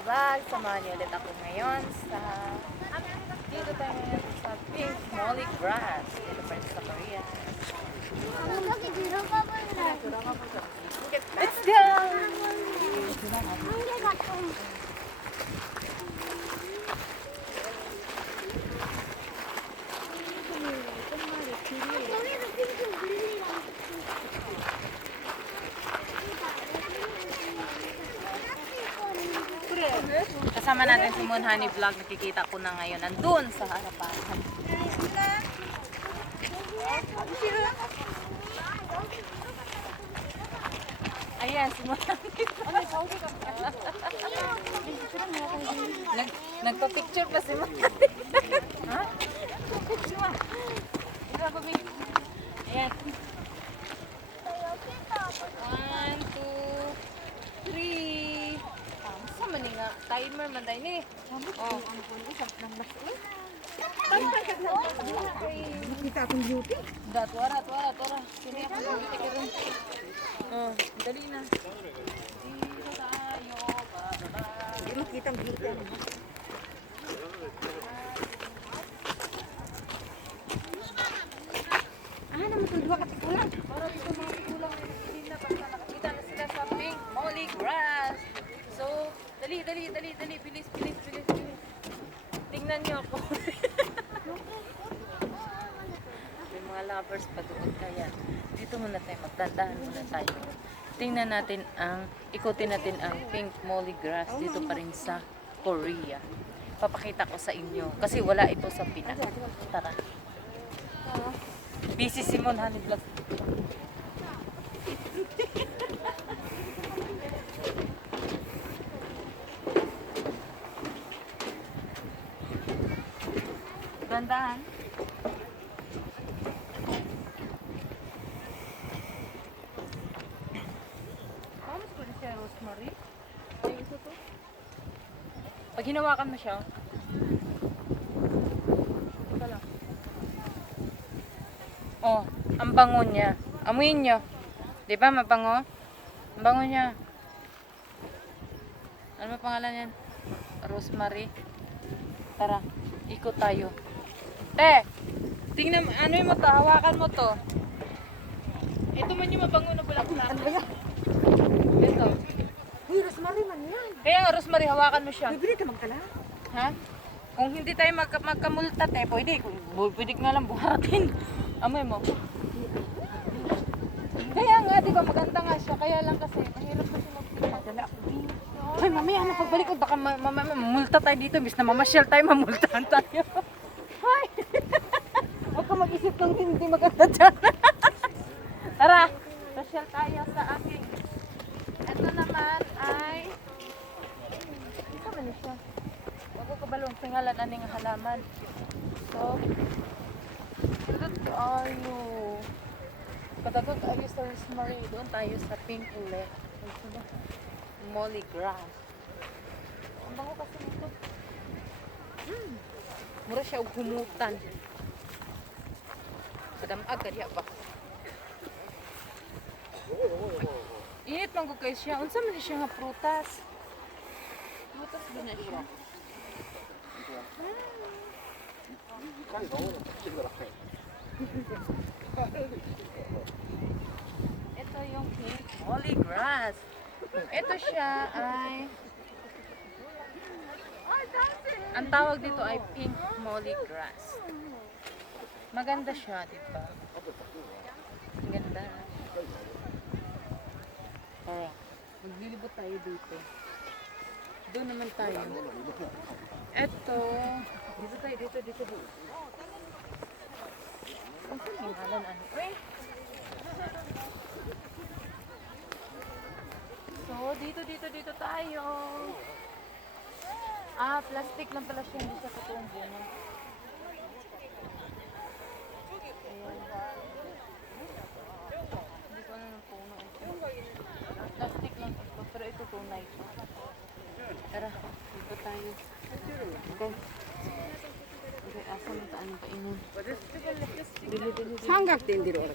Vlog. Samahan niyo ulit ako ngayon sa... Dito tayo ngayon sa Pink Molly Grass. Dito pa rin sa Korea. Let's go! Kasama natin si Moon Honey Vlog. Nakikita ko na ngayon. Nandun sa harapan. Ayan, si Moon Honey. Nagpa-picture pa si Moon Honey. Ha? Picture mo. Ito pa, baby. Ayan. 1, 2, 3. Sama ni nga. Timer man tayo ni. Oh. Kita akong beauty. Tuwara. Sini ako beauty ka rin. Oh, dali na. Dito tayo. Hindi makita ang beauty. Naman itong dua katikulan. Para dito mga tigulang na basta nakakita na sila sa Pink Molly Grass. So, dali. Bilis. Tingnan niyo ako. May mga lovers pa doon kaya dito muna tayo, magdandahan muna tayo. Tingnan natin ikutin natin ang Pink Molly Grass dito pa rin sa Korea. Papakita ko sa inyo kasi wala ito sa Pinas. Tara. Busy si Moon Honey Vlog. Dandahan. Kamu ko ni siya rosemary? Ay, ito to. Pag hinawakan mo siya, ito lang. Oh, ang bango niya. Amuin niyo. Di ba mabango? Ang bango niya. Ano ba pangalan yan? Rosemary. Tara, ikot tayo. Tingnan, ano yung mata? Hawakan mo to. Ito man yung mabango na bulaklak. Ano ba yan? Ito. Uy, rosemary man yan. Kaya nga, Rosemary, hawakan mo siya. Bibili ka magkala. Ha? Kung hindi tayo magkamulta, pwede. Pwede nga lang buhatin. Amoy mo. Kaya nga, di ba maganda nga siya. Kaya lang kasi, mahirap kasi magdala ako dito. Hoy, mamaya na pagbalik ko, baka mamulta tayo dito. Bis na mamasyal tayo, mamultahan tayo. Hoy! Huwag ka mag-isip ng hindi maganda dyan. Tara, pasyal tayo sa aking. Ito naman ay... Ito man siya. Huwag ko kabalong tingalan aning halaman. So, ito tayo. Kadagot tayo sa rosemary. Doon tayo sa pink ulit. Molly grass. Ang bango kasi nito. Mura siya og humutan. Padamag kaya ba? Init man ko kay siya. Unsa man siya nga prutas? Prutas ba na siya? Ito yung pink molly grass. Ito siya ay... Ang tawag dito ay pink molly grass. Maganda siya, di ba? Ganda. Maglilibot tayo dito. Doon naman tayo. Ito. Dito. Ang pangalan ano? So, dito tayo. Plastic lang pala siya. Hindi siya totoong bunga. Ayan. Hindi ko alam ng puno ito. Plastic lang ito. Pero ito tunay. Tara, dito tayo. Okay, asa mo taan pa inon. Dili. 삼각대인데로 알아.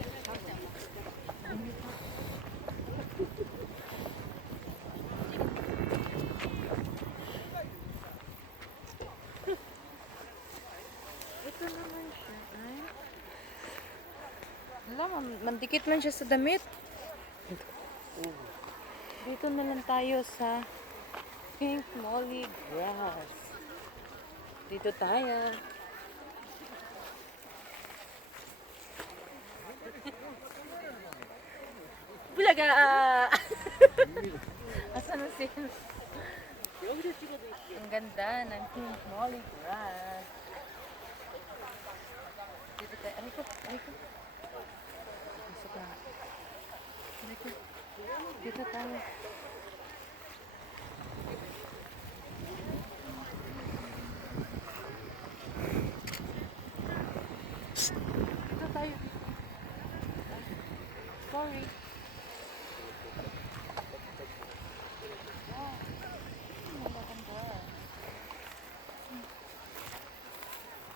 mandikit man siya sa damit. Dito na lang tayo sa Pink Molly Grass. Dito tayo. Bulaga! Asan na siya? Ang ganda ng Pink Molly Grass. Dito tayo. Aray ko. Pasok na. Aray ko. Dito tayo. Dito tayo. Sorry.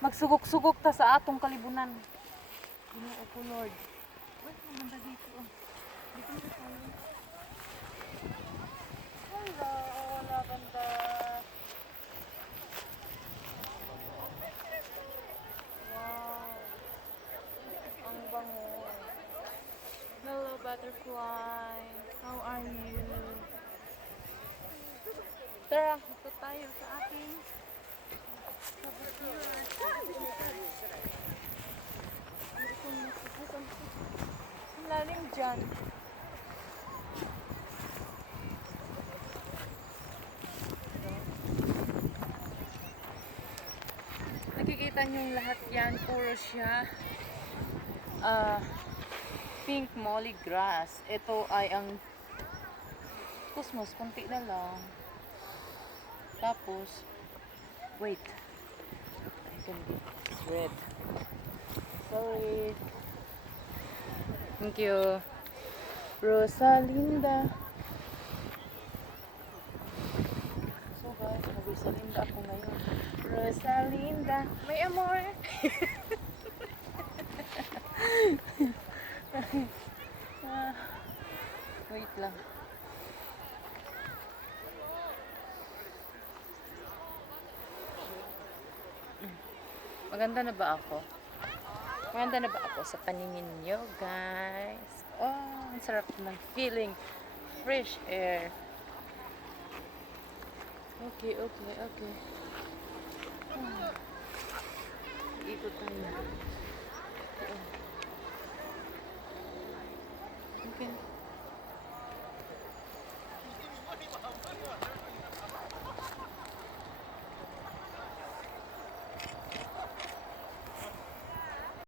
Magsugok-sugok ta sa atong kalibunan. Ginoo ko, Lord. Wait, maganda dito. Dito na tayo. Hello, lavender. Wow. Ang bango. Hello, butterfly. How are you? Tara, ito tayo sa ating ang lalim dyan. Nakikita nyo lahat yan, puro siya pink molly grass. Ito ay ang cosmos, konti na lang. Tapos wait, I can get this red. Sorry. Thank you, Rosalinda. So guys, Rosalinda ako ngayon. Rosalinda, may amor. Wait lang. Maganda na ba ako? Maganda na ba ako sa paningin nyo, guys? Oh, ang sarap ng feeling. Fresh air. Okay. Ikot tayo.